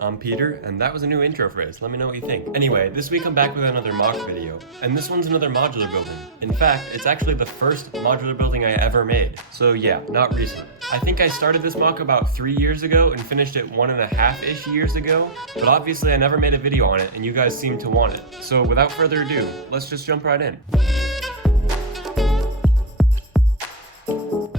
I'm Peter, and that was a new intro phrase. Let me know what you think. Anyway, this week I'm back with another MOC video, and this one's another modular building. In fact, it's actually the first modular building I ever made. So yeah, not recent. I think I started this MOC about 3 years ago and finished it 1.5-ish years ago, but obviously I never made a video on it, and you guys seem to want it. So without further ado, let's just jump right in.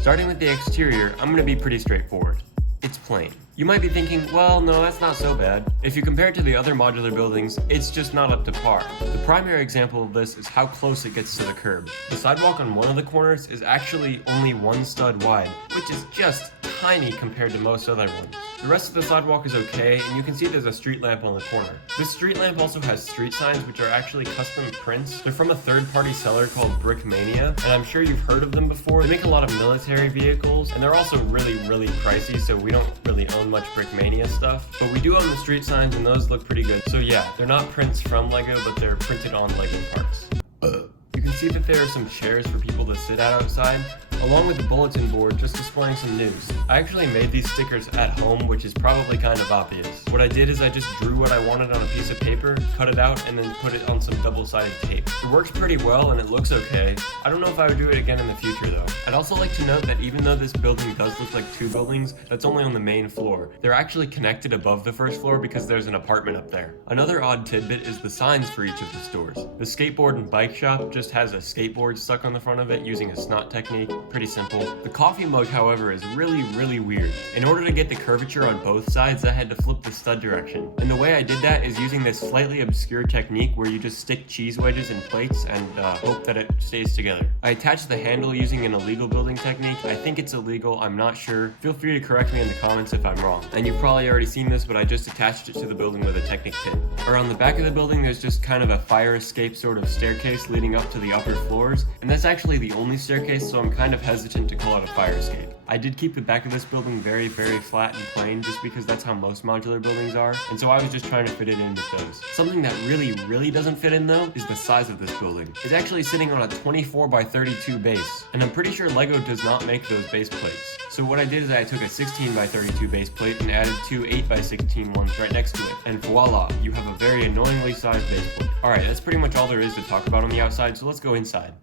Starting with the exterior, I'm gonna be pretty straightforward. It's plain. You might be thinking, well, no, that's not so bad. If you compare it to the other modular buildings, it's just not up to par. The primary example of this is how close it gets to the curb. The sidewalk on one of the corners is actually only 1 stud wide, which is just tiny compared to most other ones. The rest of the sidewalk is okay, and you can see there's a street lamp on the corner. This street lamp also has street signs, which are actually custom prints. They're from a third-party seller called Brickmania, and I'm sure you've heard of them before. They make a lot of military vehicles, and they're also really pricey, so we don't really own much Brickmania stuff. But we do own the street signs, and those look pretty good. So yeah, they're not prints from Lego, but they're printed on Lego parts. You can see that there are some chairs for people to sit at outside, along with the bulletin board just displaying some news. I actually made these stickers at home, which is probably kind of obvious. What I did is I just drew what I wanted on a piece of paper, cut it out, and then put it on some double-sided tape. It works pretty well and it looks okay. I don't know if I would do it again in the future though. I'd also like to note that even though this building does look like 2 buildings, that's only on the main floor. They're actually connected above the first floor because there's an apartment up there. Another odd tidbit is the signs for each of the stores. The skateboard and bike shop just has a skateboard stuck on the front of it using a snot technique. Pretty simple. The coffee mug, however, is really weird. In order to get the curvature on both sides, I had to flip the stud direction. And the way I did that is using this slightly obscure technique where you just stick cheese wedges in plates and hope that it stays together. I attached the handle using an illegal building technique. I think it's illegal, I'm not sure. Feel free to correct me in the comments if I'm wrong. And you've probably already seen this, but I just attached it to the building with a Technic pin. Around the back of the building, there's just kind of a fire escape sort of staircase leading up to the upper floors. And that's actually the only staircase, so I'm kind of hesitant to call it a fire escape. I did keep the back of this building very flat and plain just because that's how most modular buildings are, and so I was just trying to fit it in with those. Something that really doesn't fit in though is the size of this building. It's actually sitting on a 24x32 base, and I'm pretty sure Lego does not make those base plates. So what I did is I took a 16x32 base plate and added 2 8x16 ones right next to it, and voila, you have a very annoyingly sized base plate. Alright, that's pretty much all there is to talk about on the outside, so let's go inside.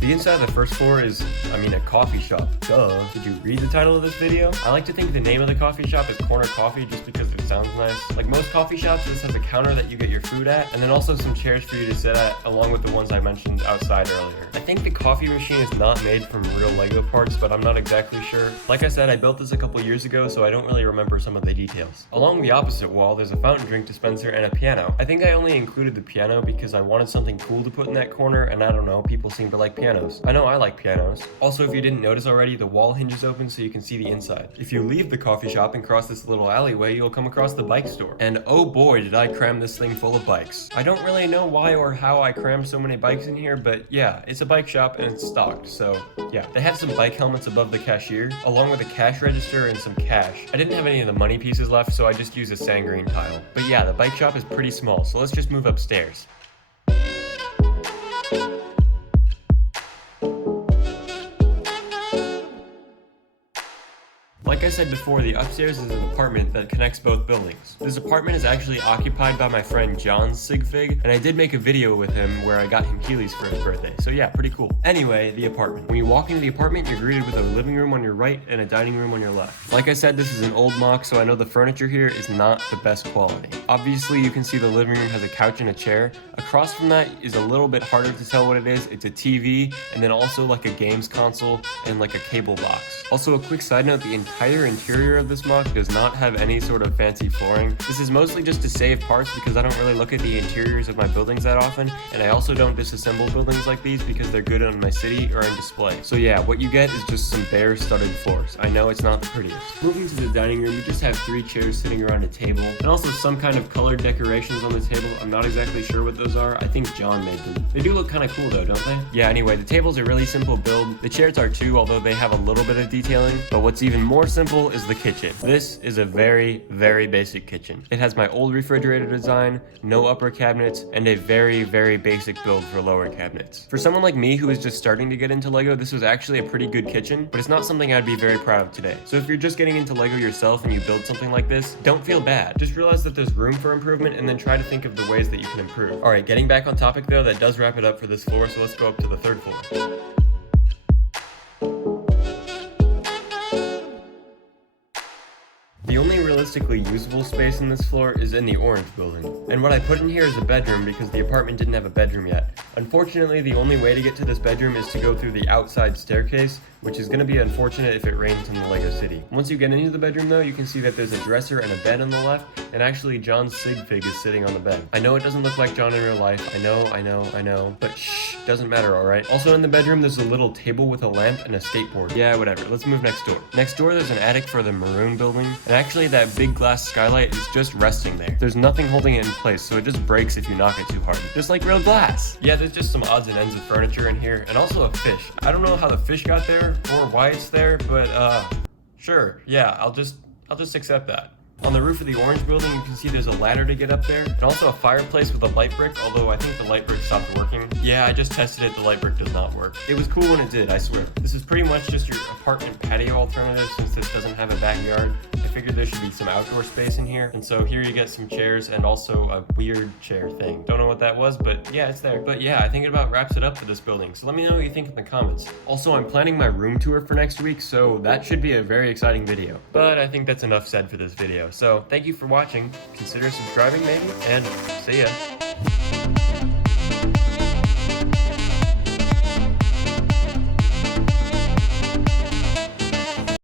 The inside of the first floor is, a coffee shop. Duh. Did you read the title of this video? I like to think the name of the coffee shop is Corner Coffee just because it sounds nice. Like most coffee shops, this has a counter that you get your food at, and then also some chairs for you to sit at, along with the ones I mentioned outside earlier. I think the coffee machine is not made from real Lego parts, but I'm not exactly sure. Like I said, I built this a couple years ago, so I don't really remember some of the details. Along the opposite wall, there's a fountain drink dispenser and a piano. I think I only included the piano because I wanted something cool to put in that corner, and I don't know, people seem to like pianos. I know I like pianos. Also, if you didn't notice already, the wall hinge is open so you can see the inside. If you leave the coffee shop and cross this little alleyway, you'll come across the bike store. And oh boy, did I cram this thing full of bikes. I don't really know why or how I crammed so many bikes in here, but yeah, it's a bike shop and it's stocked, so yeah. They have some bike helmets above the cashier, along with a cash register and some cash. I didn't have any of the money pieces left, so I just used a sand green tile. But yeah, the bike shop is pretty small, so let's just move upstairs. Like I said before, the upstairs is an apartment that connects both buildings. This apartment is actually occupied by my friend John Sigfig, and I did make a video with him where I got him Heelys for his birthday, so yeah, pretty cool. Anyway, the apartment. When you walk into the apartment, you're greeted with a living room on your right and a dining room on your left. Like I said, this is an old MOC, so I know the furniture here is not the best quality. Obviously, you can see the living room has a couch and a chair. Across from that is a little bit harder to tell what it is. It's a TV, and then also like a games console and like a cable box. Also, a quick side note, the entire interior of this MOC does not have any sort of fancy flooring. This is mostly just to save parts because I don't really look at the interiors of my buildings that often, and I also don't disassemble buildings like these because they're good on my city or in display. So yeah, what you get is just some bare studded floors. I know it's not the prettiest. Moving to the dining room, you just have 3 chairs sitting around a table, and also some kind of colored decorations on the table. I'm not exactly sure what those are. I think John made them. They do look kind of cool though, don't they? Yeah, anyway, the table's a really simple build. The chairs are too, although they have a little bit of detailing. But what's even more simple simple is the kitchen. This is a very, very basic kitchen. It has my old refrigerator design, no upper cabinets, and a very, very basic build for lower cabinets. For someone like me who is just starting to get into Lego, this was actually a pretty good kitchen, but it's not something I'd be very proud of today. So if you're just getting into Lego yourself and you build something like this, don't feel bad. Just realize that there's room for improvement and then try to think of the ways that you can improve. Alright, getting back on topic though, that does wrap it up for this floor, so let's go up to the third floor. The only realistically usable space in this floor is in the orange building. And what I put in here is a bedroom because the apartment didn't have a bedroom yet. Unfortunately, the only way to get to this bedroom is to go through the outside staircase, which is going to be unfortunate if it rains in the Lego City. Once you get into the bedroom though, you can see that there's a dresser and a bed on the left, and actually John's sig fig is sitting on the bed. I know it doesn't look like John in real life, I know, but shh, doesn't matter, alright? Also in the bedroom, there's a little table with a lamp and a skateboard. Yeah, whatever, let's move next door. Next door, there's an attic for the maroon building, and actually that big glass skylight is just resting there. There's nothing holding it in place, so it just breaks if you knock it too hard. Just like real glass. Yeah, there's just some odds and ends of furniture in here, and also a fish. I don't know how the fish got there, or why it's there, but sure, yeah, I'll just accept that. On the roof of the orange building, you can see there's a ladder to get up there, and also a fireplace with a light brick, although I think the light brick stopped working. Yeah, I just tested it, the light brick does not work. It was cool when it did, I swear. This is pretty much just your apartment patio alternative since this doesn't have a backyard. I figured there should be some outdoor space in here, and so here you get some chairs and also a weird chair thing. Don't know what that was, but yeah, it's there. But yeah, I think it about wraps it up for this building, so let me know what you think in the comments. Also, I'm planning my room tour for next week, so that should be a very exciting video. But I think that's enough said for this video. So thank you for watching, consider subscribing maybe, and see ya.